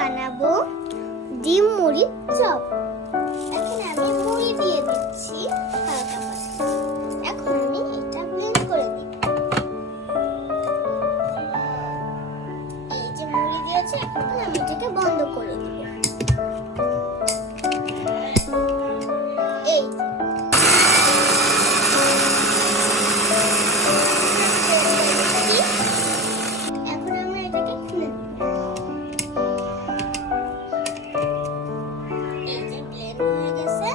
বানাবো ডিম মুড়ির চপ। এখন আমি মুড়ি দিয়ে দিচ্ছি হালকা পাতলা। এখন আমি এটা ব্লেন্ড করে দিব। এই যে মুড়ি দিয়েছি, এখন আমি এটাকে বন্ধ করে দিব। এই এখন আমরা এটাকে খুলে দিব। এই যে ব্লেন্ড হয়ে গেছে,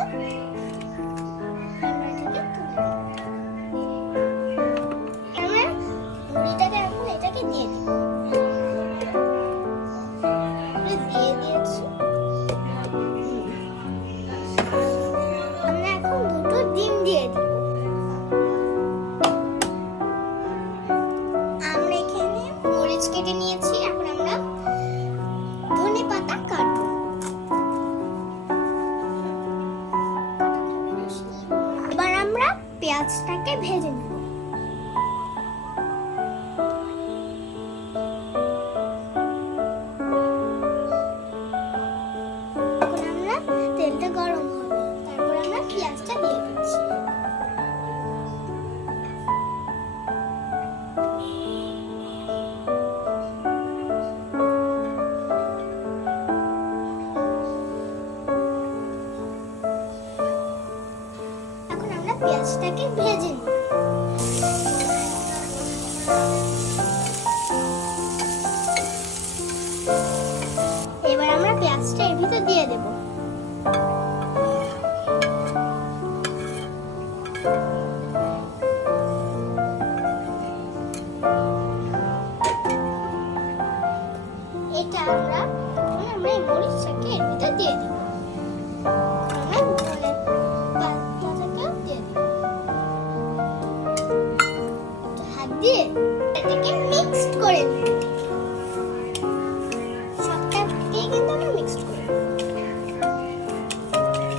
আমরা এটাকে তুলে দিব। আমরা মুড়িটাকে এখন এটাকে দিয়ে দিব। দিয়ে দিয়েছি। আমরা এখন দুটো ডিম দিয়ে দিব। আমরা এখানে মরিচ কেটে নিয়েছি, এখন আমরা ধনে পাতা কাটবো। এবার আমরা পেঁয়াজটাকে ভেজে নেব। এখন আমরা তেলটা গরম হবে, তারপর আমরা পেঁয়াজটা দিয়ে দিচ্ছি। এখন আমরা পেঁয়াজটাকে ভেজে নিই। এবার আমরা পেঁয়াজটা এর ভিতর দিয়ে দেব। এটা আমরা এই মরিচটাকে এর ভিতর দিয়ে দেব। আমরা ধনে পাতাটাকেও দিয়ে দেব। হাত দিয়ে এটাকে মিক্সড করে নেব। সবটাকে কিন্তু আমরা মিক্সড করে নেব।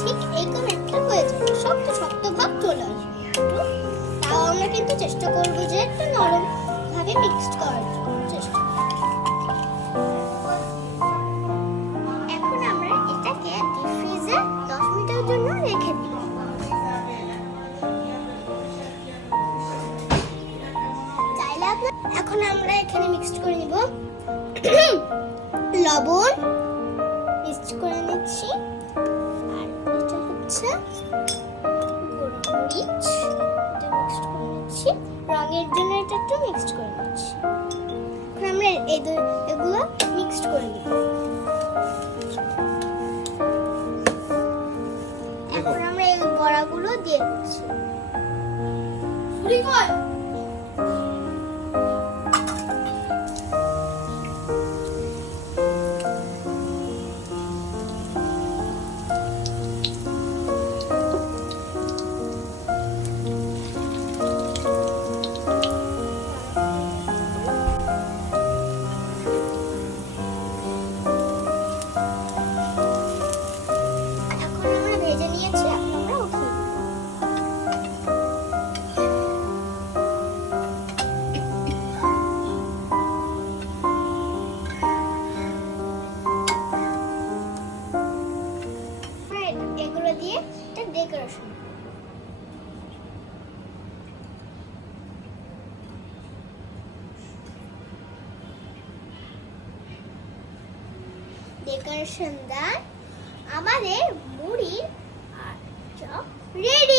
ঠিক এইরকম একটা হয়ে যাবে, শক্ত শক্ত ভাব চলে আসবে। তাও আমরা কিন্তু চেষ্টা করবো যে একটু নরম ভাবে মিক্সড করার চেষ্টা। এখন আমরা এটাকে ডিপ ফ্রিজে 10 মিনিটের জন্য রেখে দিব। চাইলে আপনার এখন আমরা এখানে মিক্সড করে নিব। লবণ মিক্সড করে নিচ্ছি, আর এটা হচ্ছে গোলমরিচ, এটা মিক্সড করে নিচ্ছি। রঙের জন্য এটা একটু মিক্সড করে নিচ্ছি। এখন আমরা এগুলো মিক্সড করে নিব। এখন আমরা এই বড়াগুলো দিয়ে দিচ্ছি। এখন আমরা ভেজে নিয়েছি, এখন আমরা উঠিয়ে দিব। এগুলো দিয়ে একটা ডেকোরেশন। ডেকোরেশন দার আমাদের মুড়ি আর চপ রেডি।